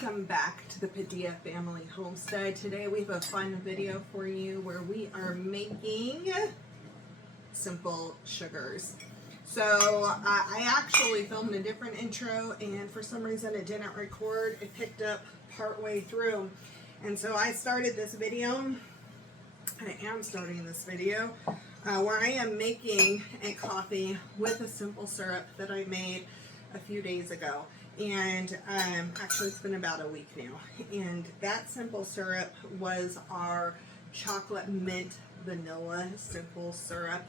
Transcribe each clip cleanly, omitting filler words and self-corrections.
Welcome back to the Padilla Family Homestead. Today we have a fun video for you where we are making simple sugars. So I actually filmed a different intro and for some reason it didn't record. It picked up partway through. And so I started this video. I am starting this video where I am making a coffee with a simple syrup that I made a few days ago. And actually it's been about a week now, and that simple syrup was our chocolate mint vanilla simple syrup,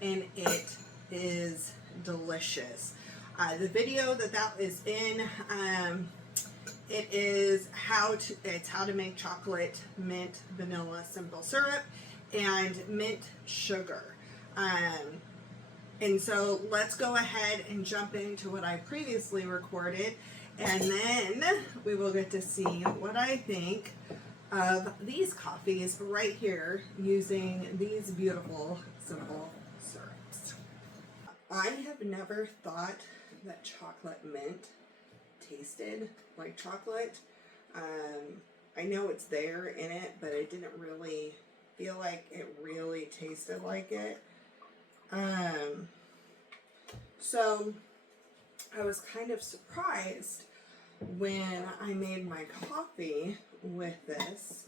and it is delicious. The video that is in, it's how to make chocolate mint vanilla simple syrup and mint sugar. And so let's go ahead and jump into what I previously recorded, and then we will get to see what I think of these coffees right here using these beautiful simple syrups. I have never thought that chocolate mint tasted like chocolate. I know it's there in it, but I didn't really feel like it really tasted like it. So I was kind of surprised when I made my coffee with this,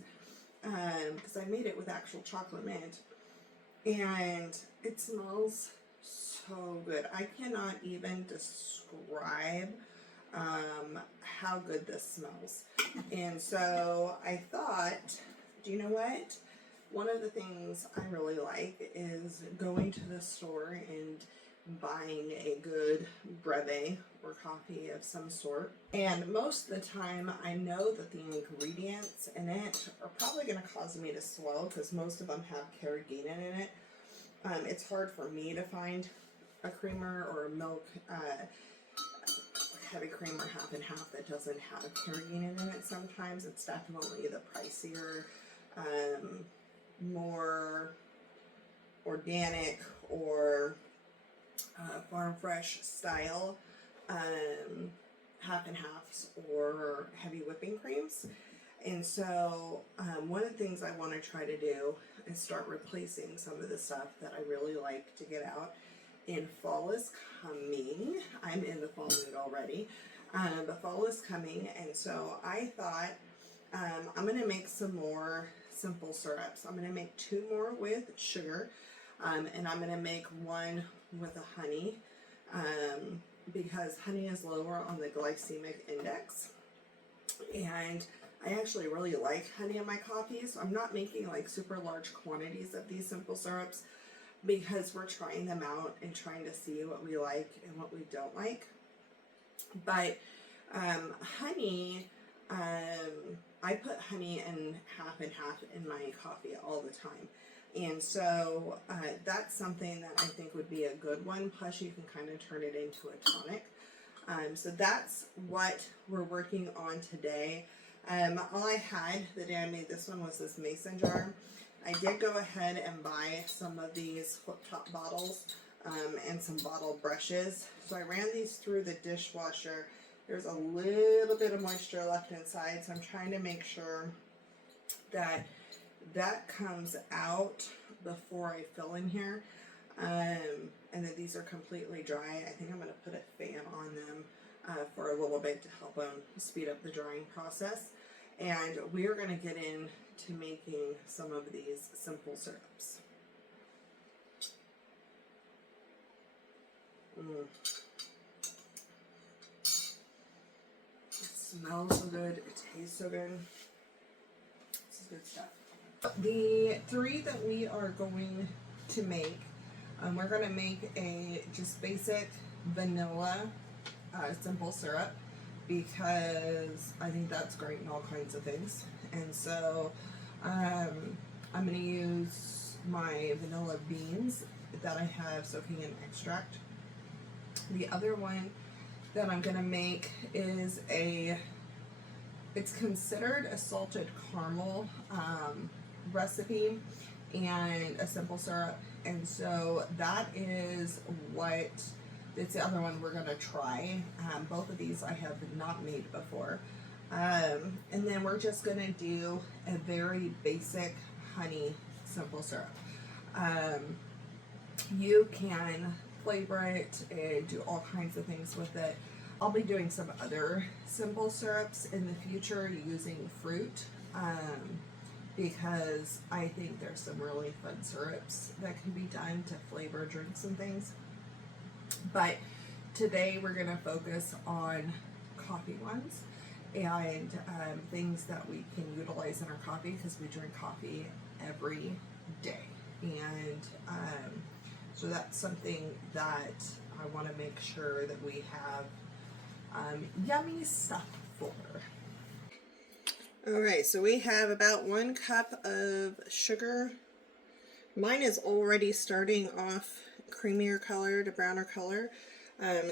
because I made it with actual chocolate mint, and it smells so good. I cannot even describe how good this smells. And so I thought, do you know what? One of the things I really like is going to the store and buying a good brevet or coffee of some sort. And most of the time I know that the ingredients in it are probably going to cause me to swell because most of them have carrageenan in it. It's hard for me to find a creamer or a milk heavy creamer half and half that doesn't have carrageenan in it. Sometimes it's definitely the pricier, more organic or farm fresh style half and halves or heavy whipping creams. And so one of the things I want to try to do is start replacing some of the stuff that I really like to get out. And fall is coming. I'm in the fall mood already, but fall is coming, and so I thought I'm going to make some more simple syrups. I'm going to make 2 more with sugar, and I'm going to make 1 with a honey, because honey is lower on the glycemic index, and I actually really like honey in my coffee, so I'm not making like super large quantities of these simple syrups because we're trying them out and trying to see what we like and what we don't like. But honey, I put honey in half and half in my coffee all the time. And so that's something that I think would be a good one. Plus you can kind of turn it into a tonic. So that's what we're working on today. All I had the day I made this one was this mason jar. I did go ahead and buy some of these flip top bottles and some bottle brushes. So I ran these through the dishwasher. There's a little bit of moisture left inside, so I'm trying to make sure that that comes out before I fill in here, and that these are completely dry. I think I'm going to put a fan on them for a little bit to help them speed up the drying process. And we're going to get into making some of these simple syrups. It smells so good. It tastes so good. This is good stuff. The 3 that we are going to make, we're going to make a just basic vanilla simple syrup, because I think that's great in all kinds of things. And so I'm going to use my vanilla beans that I have soaking in extract. The other one that I'm going to make is it's considered a salted caramel recipe and a simple syrup. And so that is it's the other one we're going to try. Both of these I have not made before. And then we're just going to do a very basic honey simple syrup. You can flavor it and do all kinds of things with it. I'll be doing some other simple syrups in the future using fruit, because I think there's some really fun syrups that can be done to flavor drinks and things. But today we're going to focus on coffee ones and things that we can utilize in our coffee, because we drink coffee every day. And so that's something that I want to make sure that we have yummy stuff for. Alright, so we have about 1 cup of sugar. Mine is already starting off creamier color to browner color.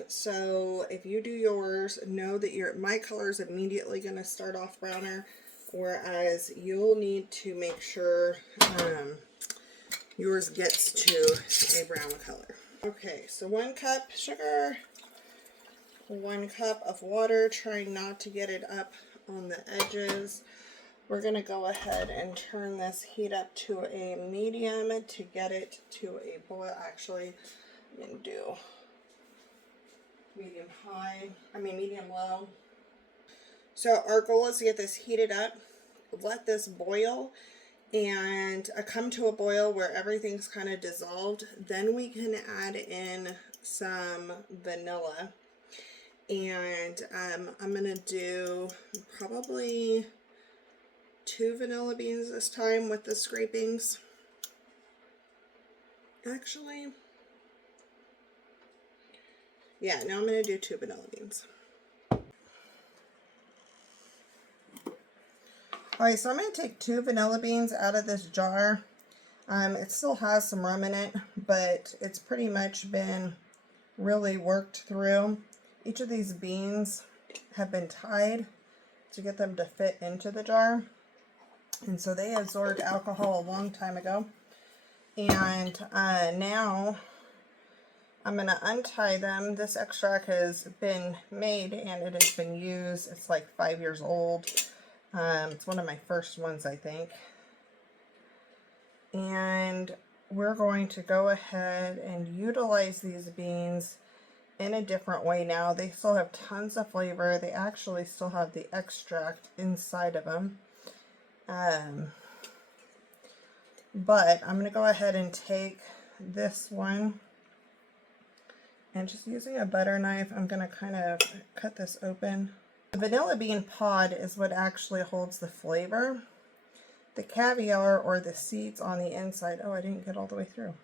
So if you do yours, know that my color is immediately going to start off browner, whereas you'll need to make sure yours gets to a brown color. Okay, so 1 cup sugar, 1 cup of water, trying not to get it up on the edges. We're going to go ahead and turn this heat up to a medium to get it to a boil. Actually, I'm going to do medium low. So our goal is to get this heated up, let this boil, and come to a boil where everything's kind of dissolved. Then we can add in some vanilla. And I'm going to do probably 2 vanilla beans this time with the scrapings. Actually, yeah, now I'm going to do 2 vanilla beans. Alright, so I'm going to take 2 vanilla beans out of this jar. It still has some rum in it, but it's pretty much been really worked through. Each of these beans have been tied to get them to fit into the jar. And so they absorbed alcohol a long time ago. And now I'm going to untie them. This extract has been made and it has been used. It's like 5 years old. It's one of my first ones, I think. And we're going to go ahead and utilize these beans in a different way now. They still have tons of flavor. They actually still have the extract inside of them. But I'm going to go ahead and take this one, and just using a butter knife, I'm going to kind of cut this open. The vanilla bean pod is what actually holds the flavor. The caviar or the seeds on the inside, oh, I didn't get all the way through.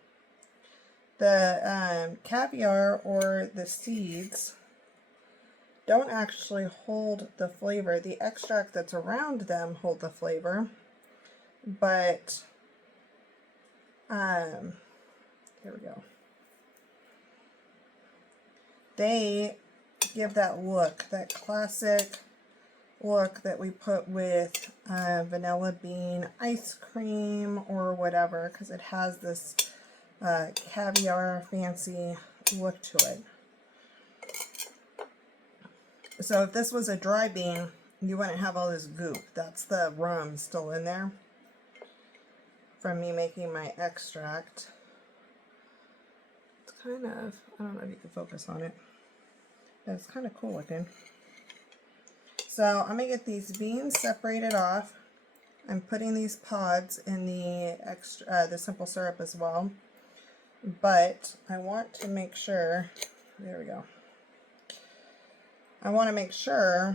The caviar or the seeds don't actually hold the flavor. The extract that's around them hold the flavor, but here we go. They give that look, that classic look that we put with vanilla bean ice cream or whatever, because it has this caviar fancy look to it. So if this was a dry bean, you wouldn't have all this goop. That's the rum still in there from me making my extract. It's kind of, I don't know if you can focus on it, but it's kind of cool looking. So I'm going to get these beans separated off. I'm putting these pods in the simple syrup as well. But I want to make sure, there we go. I want to make sure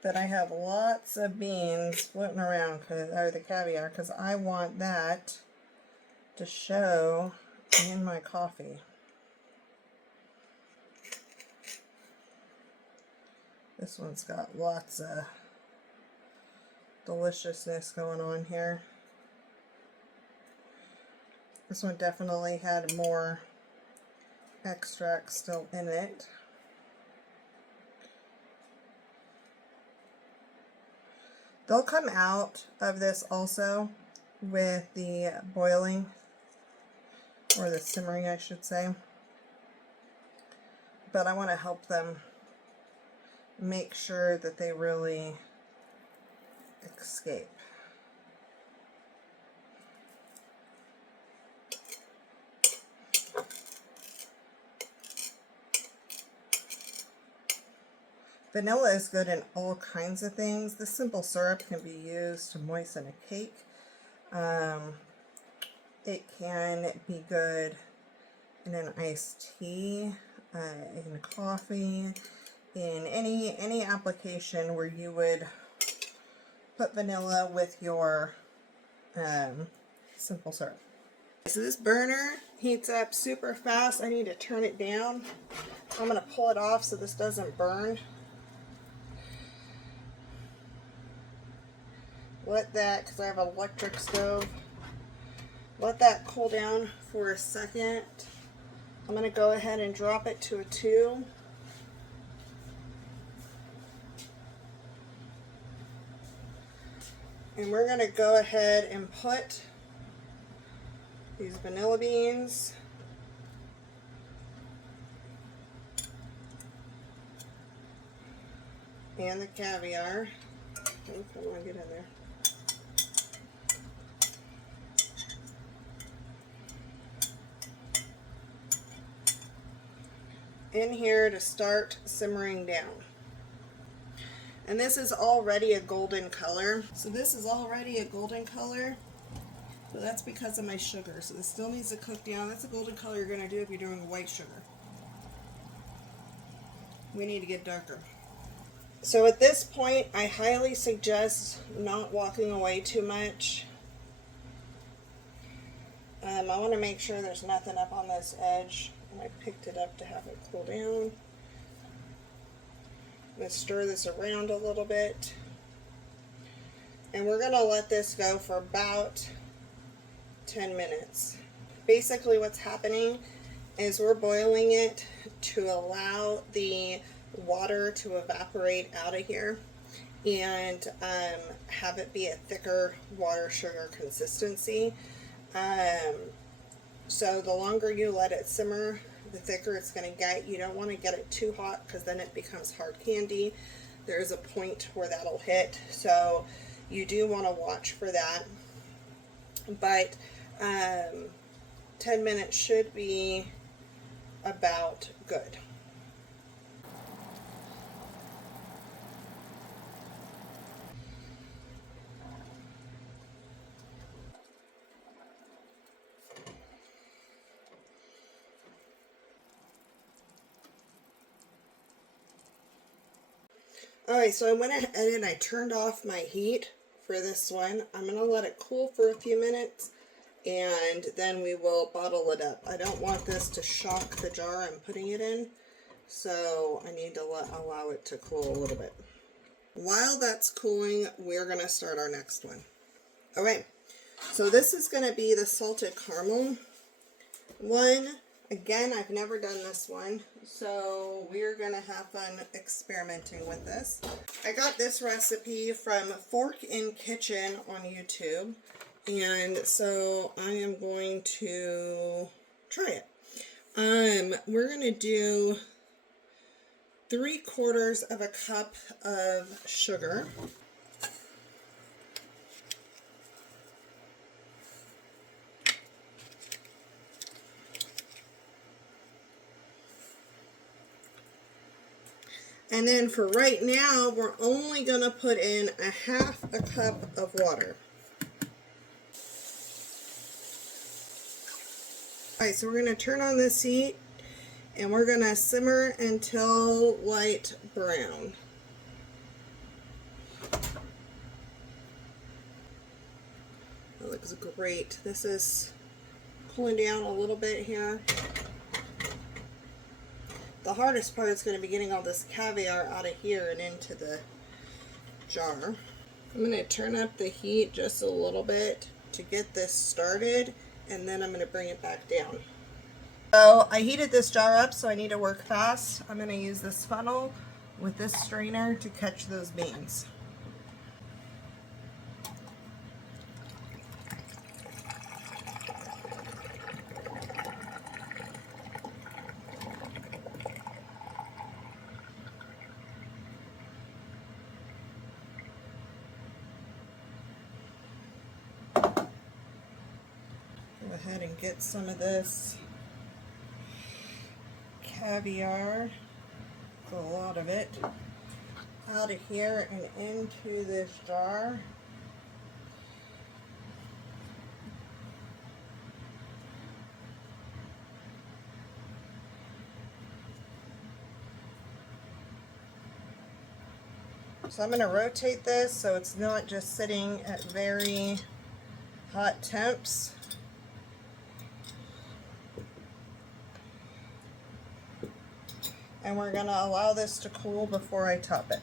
that I have lots of beans floating around, or the caviar, because I want that to show in my coffee. This one's got lots of deliciousness going on here. This one definitely had more extract still in it. They'll come out of this also with the boiling, or the simmering I should say, but I want to help them make sure that they really escape. Vanilla is good in all kinds of things. The simple syrup can be used to moisten a cake. It can be good in an iced tea, in coffee, in any application where you would put vanilla with your simple syrup. So this burner heats up super fast. I need to turn it down. I'm going to pull it off so this doesn't burn. Let that, because I have an electric stove, let that cool down for a second. I'm going to go ahead and drop it to a 2. And we're going to go ahead and put these vanilla beans and the caviar. Oh, I want to get in there. In here to start simmering down. And this is already a golden color. So this is already a golden color. So that's because of my sugar. So this still needs to cook down. That's a golden color you're going to do if you're doing white sugar. We need to get darker. So at this point, I highly suggest not walking away too much. I want to make sure there's nothing up on this edge. And I picked it up to have it cool down. I'm going to stir this around a little bit. And we're going to let this go for about 10 minutes. Basically what's happening is we're boiling it to allow the water to evaporate out of here and have it be a thicker water sugar consistency. So the longer you let it simmer, the thicker it's going to get. You don't want to get it too hot because then it becomes hard candy. There is a point where that'll hit, so you do want to watch for that. But 10 minutes should be about good. Alright, so I went ahead and I turned off my heat for this one. I'm going to let it cool for a few minutes and then we will bottle it up. I don't want this to shock the jar I'm putting it in, so I need to allow it to cool a little bit. While that's cooling, we're going to start our next one. Alright, so this is going to be the salted caramel one. Again, I've never done this one, so we're going to have fun experimenting with this. I got this recipe from Fork in Kitchen on YouTube, and so I am going to try it. We're going to do 3/4 of a cup of sugar. And then for right now, we're only going to put in 1/2 cup of water. Alright, so we're going to turn on this heat and we're going to simmer until light brown. That looks great. This is cooling down a little bit here. The hardest part is going to be getting all this caviar out of here and into the jar. I'm going to turn up the heat just a little bit to get this started, and then I'm going to bring it back down. So I heated this jar up, so I need to work fast. I'm going to use this funnel with this strainer to catch those beans. ahead and get some of this caviar, a lot of it, out of here and into this jar. So I'm going to rotate this so it's not just sitting at very hot temps. And we're going to allow this to cool before I top it.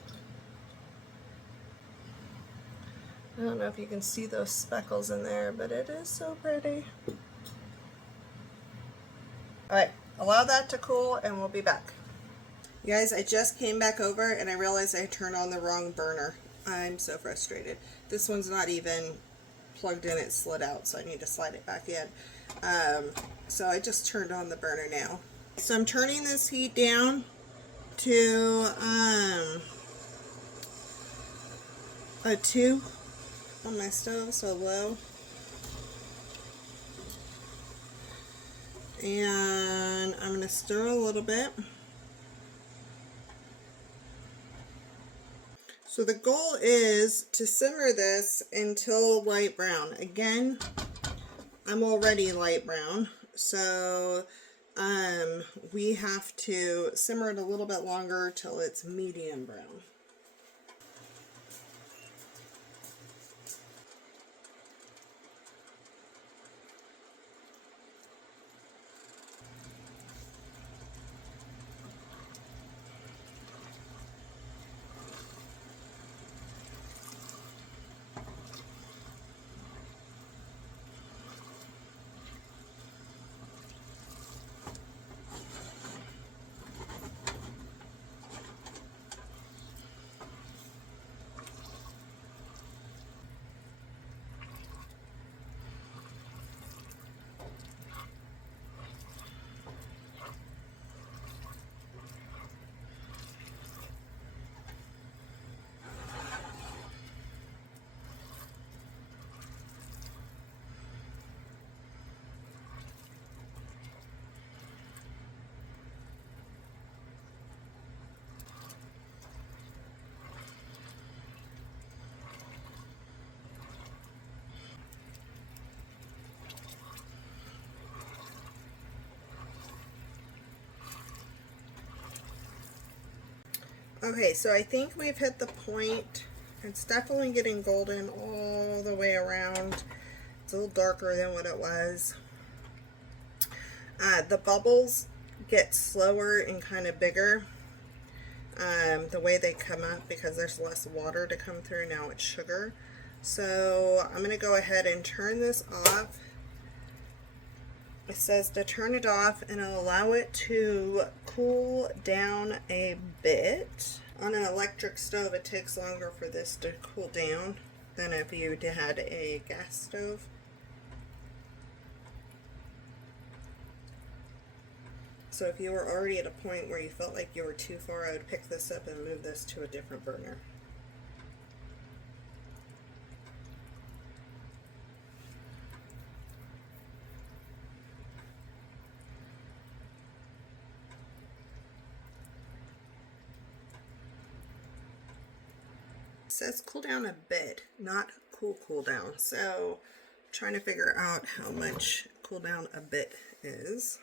I don't know if you can see those speckles in there, but it is so pretty. Alright, allow that to cool and we'll be back. You guys, I just came back over and I realized I turned on the wrong burner. I'm so frustrated. This one's not even plugged in, it slid out, so I need to slide it back in. So I just turned on the burner now. So I'm turning this heat down to a 2 on my stove, so low. And I'm going to stir a little bit. So the goal is to simmer this until light brown. Again, I'm already light brown, so we have to simmer it a little bit longer till it's medium brown. Okay, so I think we've hit the point. It's definitely getting golden all the way around. It's a little darker than what it was. The bubbles get slower and kind of bigger the way they come up because there's less water to come through. Now it's sugar. So I'm going to go ahead and turn this off. It says to turn it off and allow it to cool down a bit. On an electric stove, it takes longer for this to cool down than if you had a gas stove. So if you were already at a point where you felt like you were too far, I would pick this up and move this to a different burner. It says cool down a bit, not cool down. So I'm trying to figure out how much cool down a bit is.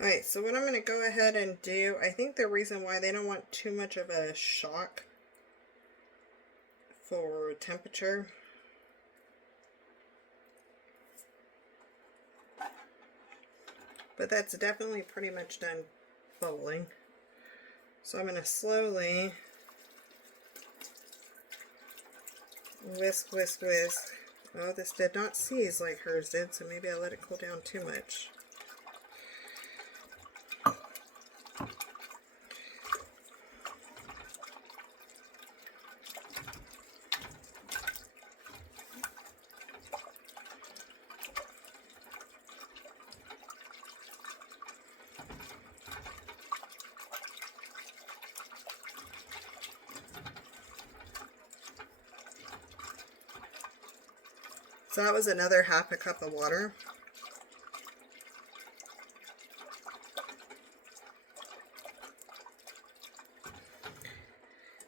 Alright, so what I'm going to go ahead and do, I think the reason why they don't want too much of a shock for temperature. But that's definitely pretty much done bubbling. So I'm going to slowly whisk, whisk, whisk Oh, this did not seize like hers did, so maybe I let it cool down too much. So that was another half a cup of water.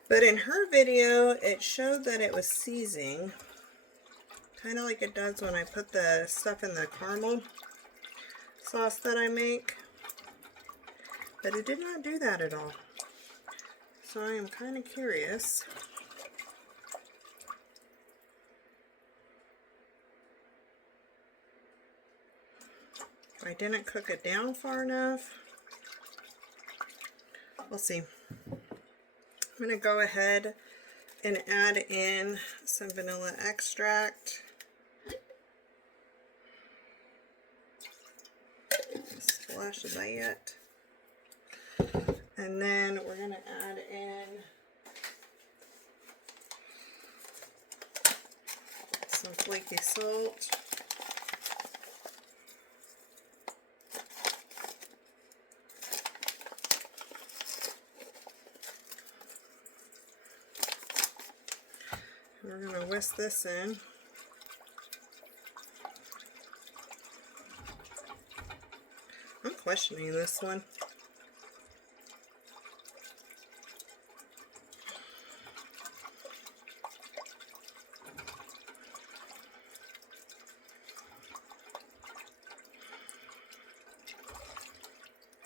But in her video, it showed that it was seizing, kind of like it does when I put the stuff in the caramel sauce that I make. But it did not do that at all. So I am kind of curious. I didn't cook it down far enough. We'll see. I'm going to go ahead and add in some vanilla extract. Splash of that. And then we're going to add in some flaky salt. We're going to whisk this in. I'm questioning this one.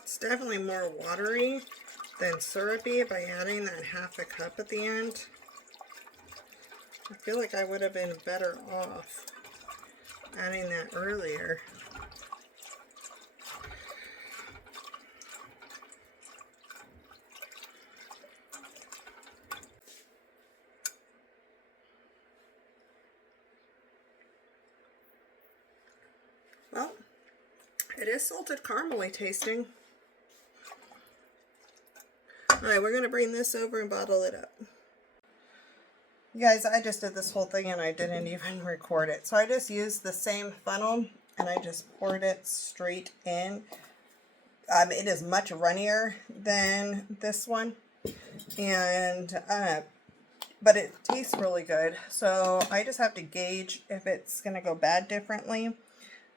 It's definitely more watery than syrupy by adding that half a cup at the end. I feel like I would have been better off adding that earlier. Well, it is salted caramely tasting. Alright, we're going to bring this over and bottle it up. You guys, I just did this whole thing and I didn't even record it. So I just used the same funnel and I just poured it straight in. It is much runnier than this one, and but it tastes really good. So I just have to gauge if it's going to go bad differently.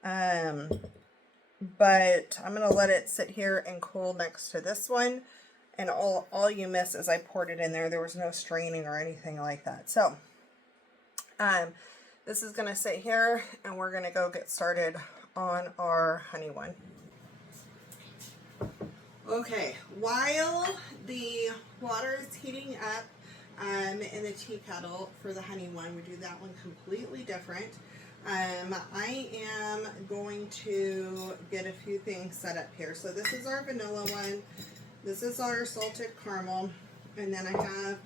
But I'm going to let it sit here and cool next to this one. And all you miss is I poured it in there. There was no straining or anything like that. So this is going to sit here and we're going to go get started on our honey one. Okay, while the water is heating up in the tea kettle for the honey one, we do that one completely different. I am going to get a few things set up here. So this is our vanilla one. This is our salted caramel, and then I have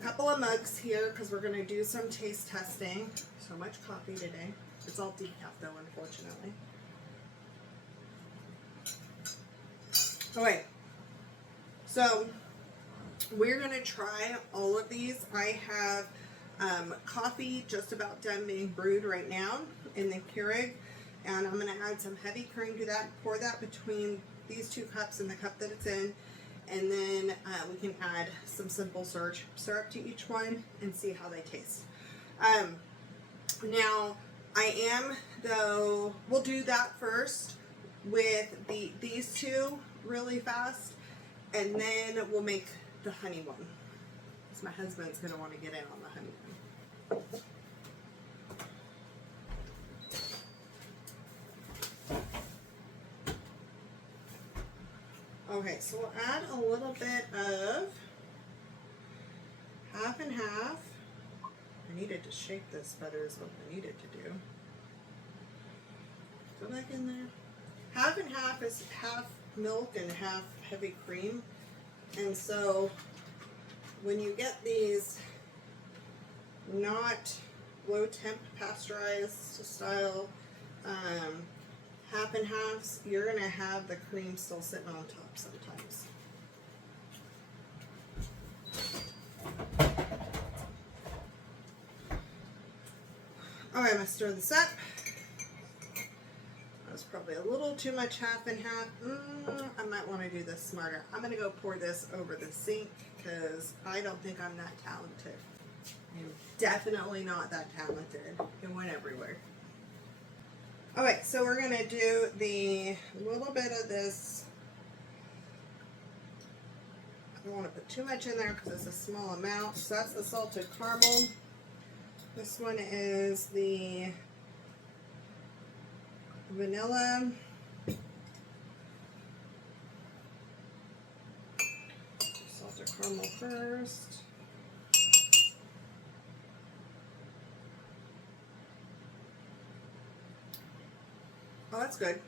a couple of mugs here because we're going to do some taste testing. So much coffee today. It's all decaf though, unfortunately. Okay, so we're going to try all of these. I have coffee just about done being brewed right now in the Keurig, and I'm going to add some heavy cream to that, pour that between these 2 cups and the cup that it's in. And then we can add some simple syrup to each one and see how they taste. Now, I am, though, we'll do that first with these 2 really fast. And then we'll make the honey one. Because my husband's going to want to get in on the honey one. Okay, so we'll add a little bit of half and half. I needed to shake this better is what I needed to do. Go back in there. Half and half is half milk and half heavy cream. And so when you get these not low temp pasteurized style half and halves, you're going to have the cream still sitting on top sometimes. All right, I'm going to stir this up. That was probably a little too much half and half. I might want to do this smarter. I'm going to go pour this over the sink because I don't think I'm that talented. I'm definitely not that talented. It went everywhere. Alright, so we're going to do the little bit of this. I don't want to put too much in there because it's a small amount. So that's the salted caramel. This one is the vanilla. Salted caramel first. Oh, that's good.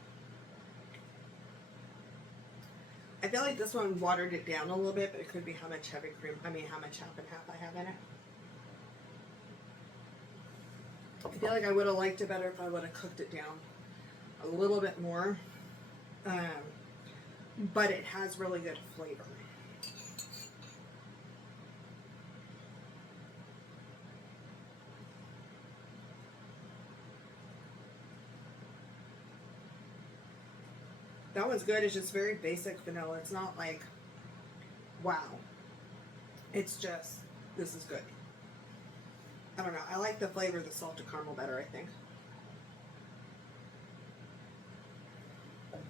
I feel like this one watered it down a little bit, but it could be how much heavy cream, how much half and half I have in it. I feel like I would have liked it better if I would have cooked it down a little bit more. But it has really good flavor. That one's good. It's just very basic vanilla. It's not like, wow. It's just, this is good. I don't know. I like the flavor of the salted caramel better, I think.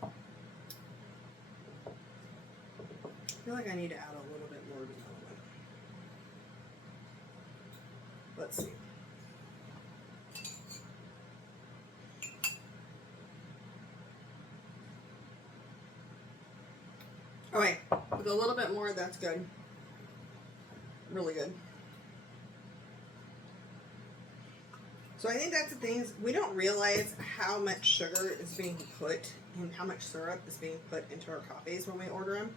I feel like I need to add a little bit more vanilla. Let's see. Okay, with a little bit more, that's good. Really good. So I think that's the thing is we don't realize how much sugar is being put and how much syrup is being put into our coffees when we order them.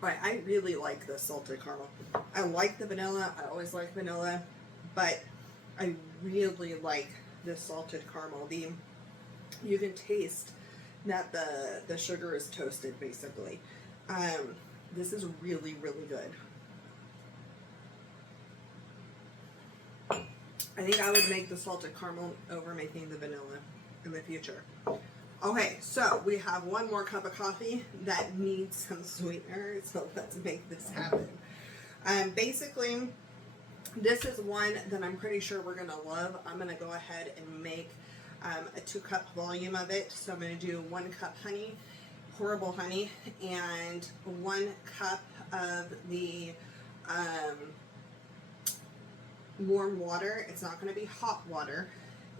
But I really like the salted caramel. I like the vanilla. I always like vanilla, but I really like the salted caramel. You can taste that the sugar is toasted basically. This is really, really good. I think I would make the salted caramel over making the vanilla in the future. Okay, so we have one more cup of coffee that needs some sweetener, so let's make this happen. Basically, this is one that I'm pretty sure we're gonna love. I'm gonna go ahead and make a 2-cup volume of it. So I'm gonna do 1 cup honey, horrible honey, and 1 cup of the warm water. It's not going to be hot water.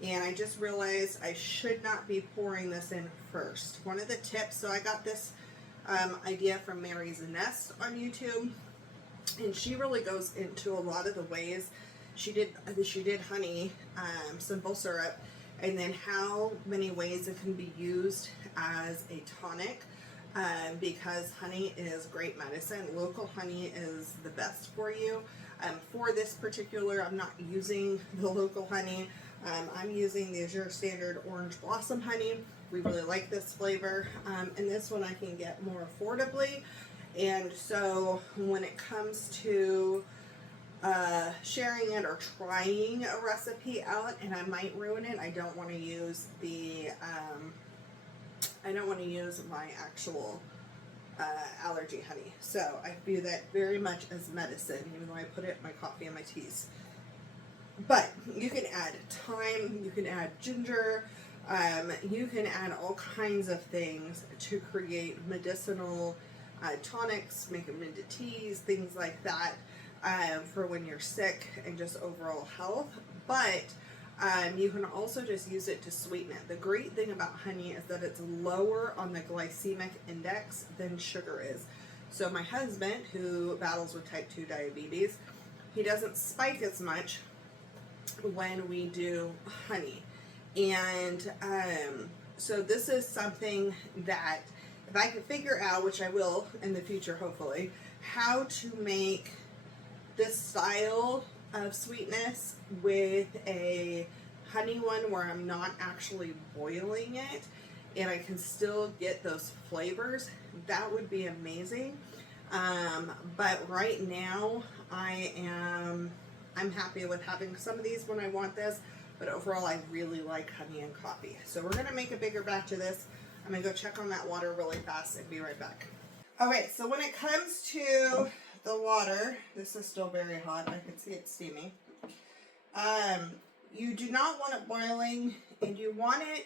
And I just realized I should not be pouring this in first. One of the tips, so I got this idea from Mary's Nest on YouTube, and she really goes into a lot of the ways she did honey, simple syrup, and then how many ways it can be used as a tonic, because honey is great medicine. Local honey is the best for you. For this particular, I'm not using the local honey. I'm using the Azure Standard Orange Blossom honey. We really like this flavor, and this one I can get more affordably. And so when it comes to sharing it or trying a recipe out, and I might ruin it, I don't want to use the I don't want to use my actual allergy honey. So I view that very much as medicine, even though I put it in my coffee and my teas. But you can add thyme, you can add ginger, you can add all kinds of things to create medicinal tonics, make them into teas, things like that, for when you're sick and just overall health. But you can also just use it to sweeten it. The great thing about honey is that it's lower on the glycemic index than sugar is. So my husband, who battles with type 2 diabetes, he doesn't spike as much when we do honey. And so this is something that if I can figure out, which I will in the future hopefully, how to make this style of sweetness with a honey one where I'm not actually boiling it and I can still get those flavors, that would be amazing. But right now I'm happy with having some of these when I want this, but overall I really like honey and coffee. So we're gonna make a bigger batch of this. I'm gonna go check on that water really fast and be right back. Alright, so when it comes to the water, this is still very hot. I can see it steaming. You do not want it boiling, and you want to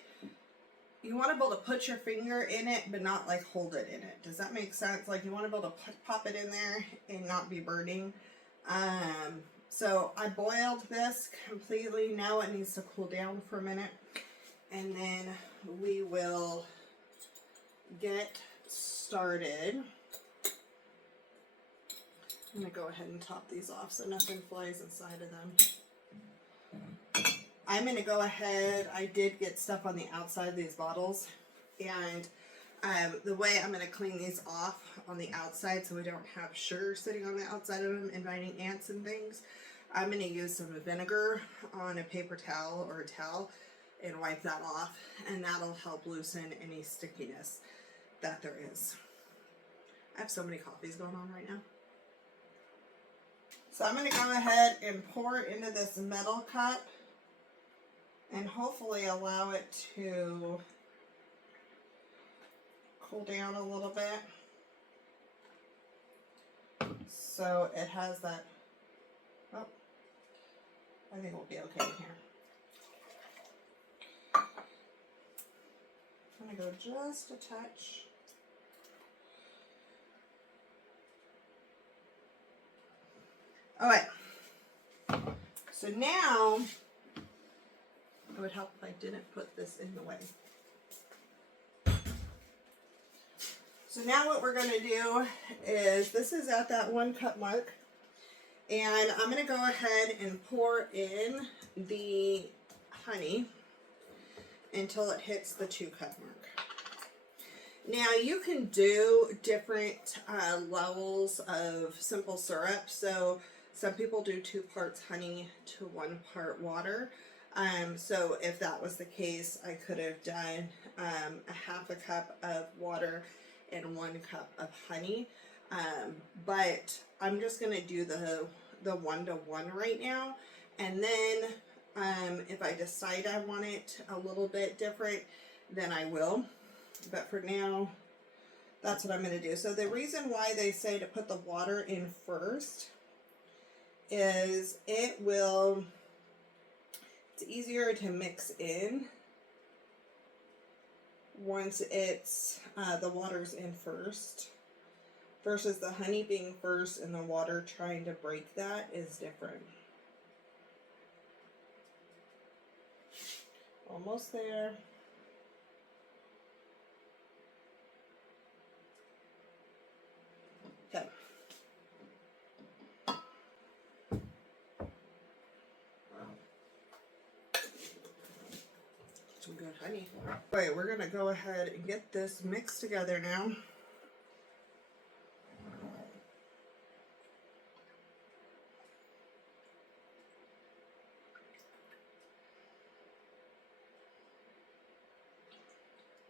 be able to put your finger in it, but not like hold it in it. Does that make sense? Like you want to be able to pop it in there and not be burning. So I boiled this completely. Now it needs to cool down for a minute, and then we will get started. I'm going to go ahead and top these off so nothing flies inside of them. I'm going to go ahead, I did get stuff on the outside of these bottles, and the way I'm going to clean these off on the outside so we don't have sugar sitting on the outside of them inviting ants and things, I'm going to use some vinegar on a paper towel or a towel and wipe that off, and that'll help loosen any stickiness that there is. I have so many coffees going on right now. So I'm going to go ahead and pour it into this metal cup and hopefully allow it to cool down a little bit so it has that, oh, I think we'll be okay here. I'm going to go just a touch. Alright, so now it would help if I didn't put this in the way. So now what we're going to do is, this is at that 1 cup mark, and I'm going to go ahead and pour in the honey until it hits the 2 cup mark. Now you can do different levels of simple syrup. So some people do 2 parts honey to 1 part water. So if that was the case, I could have done a half a cup of water and 1 cup of honey. But I'm just going to do the 1-to-1 right now. And then if I decide I want it a little bit different, then I will. But for now, that's what I'm going to do. So the reason why they say to put the water in first is it's easier to mix in once it's the water's in first, versus the honey being first and the water trying to break that is different. Almost there. Okay. Some good honey. Alright, we're gonna go ahead and get this mixed together now.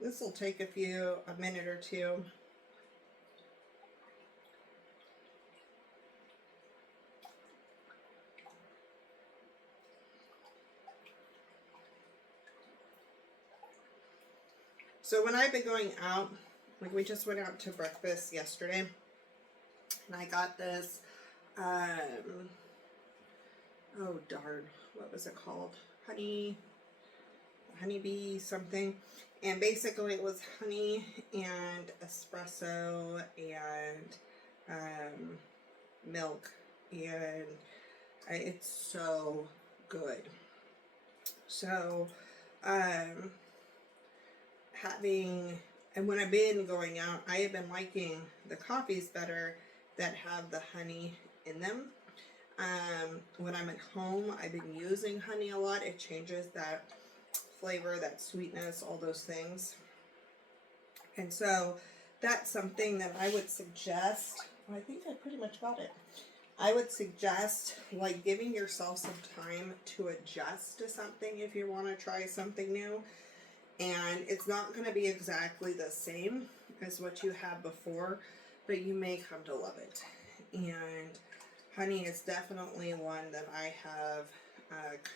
This will take a minute or two. So when I've been going out, like we just went out to breakfast yesterday, and I got this, oh darn, what was it called? Honeybee something. And basically it was honey and espresso and milk, and it's so good. So and when I've been going out, I have been liking the coffees better that have the honey in them. When I'm at home, I've been using honey a lot. It changes that flavor, that sweetness, all those things. And so that's something that I would suggest. Well, I think I pretty much got it. I would suggest like giving yourself some time to adjust to something if you want to try something new. And it's not going to be exactly the same as what you had before, but you may come to love it. And honey is definitely one that I have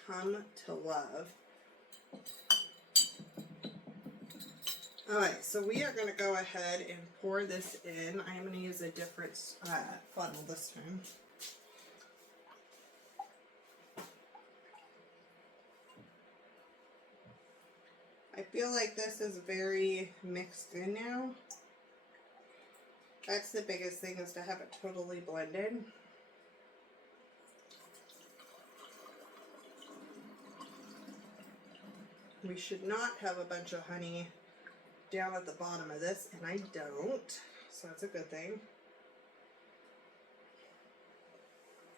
come to love. Alright, so we are going to go ahead and pour this in. I am going to use a different funnel this time. I feel like this is very mixed in now. That's the biggest thing, is to have it totally blended. We should not have a bunch of honey down at the bottom of this, and I don't, so that's a good thing.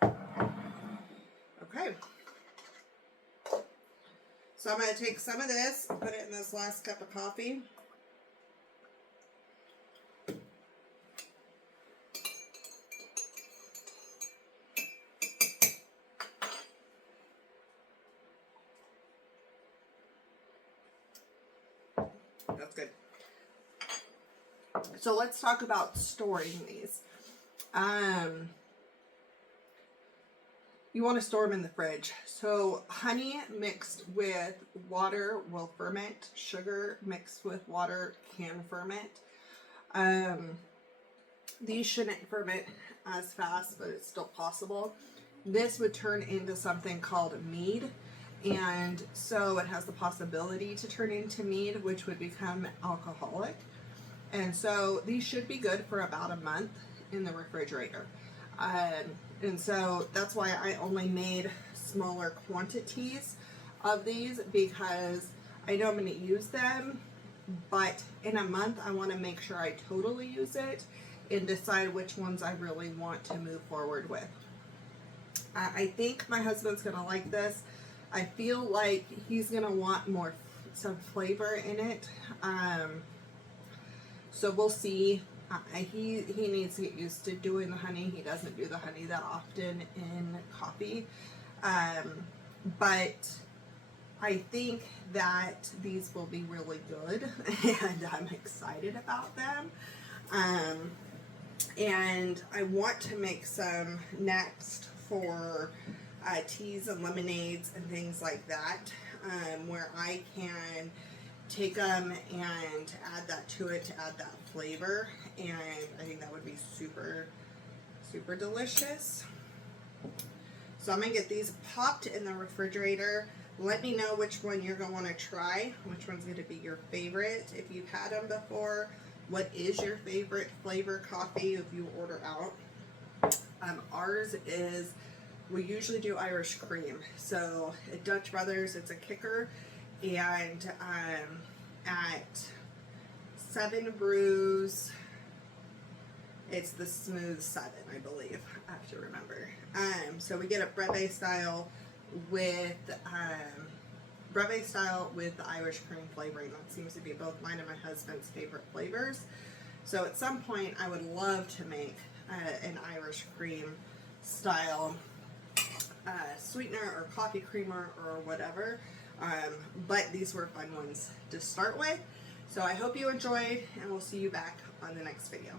Okay. So I'm going to take some of this and put it in this last cup of coffee. That's good. So let's talk about storing these. You want to store them in the fridge. So honey mixed with water will ferment. Sugar mixed with water can ferment. These shouldn't ferment as fast, but it's still possible. This would turn into something called mead. And so it has the possibility to turn into mead, which would become alcoholic. And so these should be good for about a month in the refrigerator. And so that's why I only made smaller quantities of these, because I know I'm going to use them, but in a month I want to make sure I totally use it and decide which ones I really want to move forward with. I think my husband's going to like this. I feel like he's going to want some flavor in it. So we'll see. He needs to get used to doing the honey. He doesn't do the honey that often in coffee. But I think that these will be really good, and I'm excited about them. And I want to make some next for teas and lemonades and things like that, where I can take them and add that to it to add that flavor, and I think that would be super, super delicious. So I'm going to get these popped in the refrigerator. Let me know which one you're going to want to try, which one's going to be your favorite. If you've had them before, what is your favorite flavor coffee if you order out? Ours is, we usually do Irish cream. So at Dutch Brothers, it's a kicker. And at 7 Brews, it's the Smooth 7, I believe. I have to remember. So we get a brevet style with the Irish cream flavoring. That seems to be both mine and my husband's favorite flavors. So at some point, I would love to make an Irish cream style sweetener or coffee creamer or whatever. But these were fun ones to start with. So I hope you enjoyed, and we'll see you back on the next video.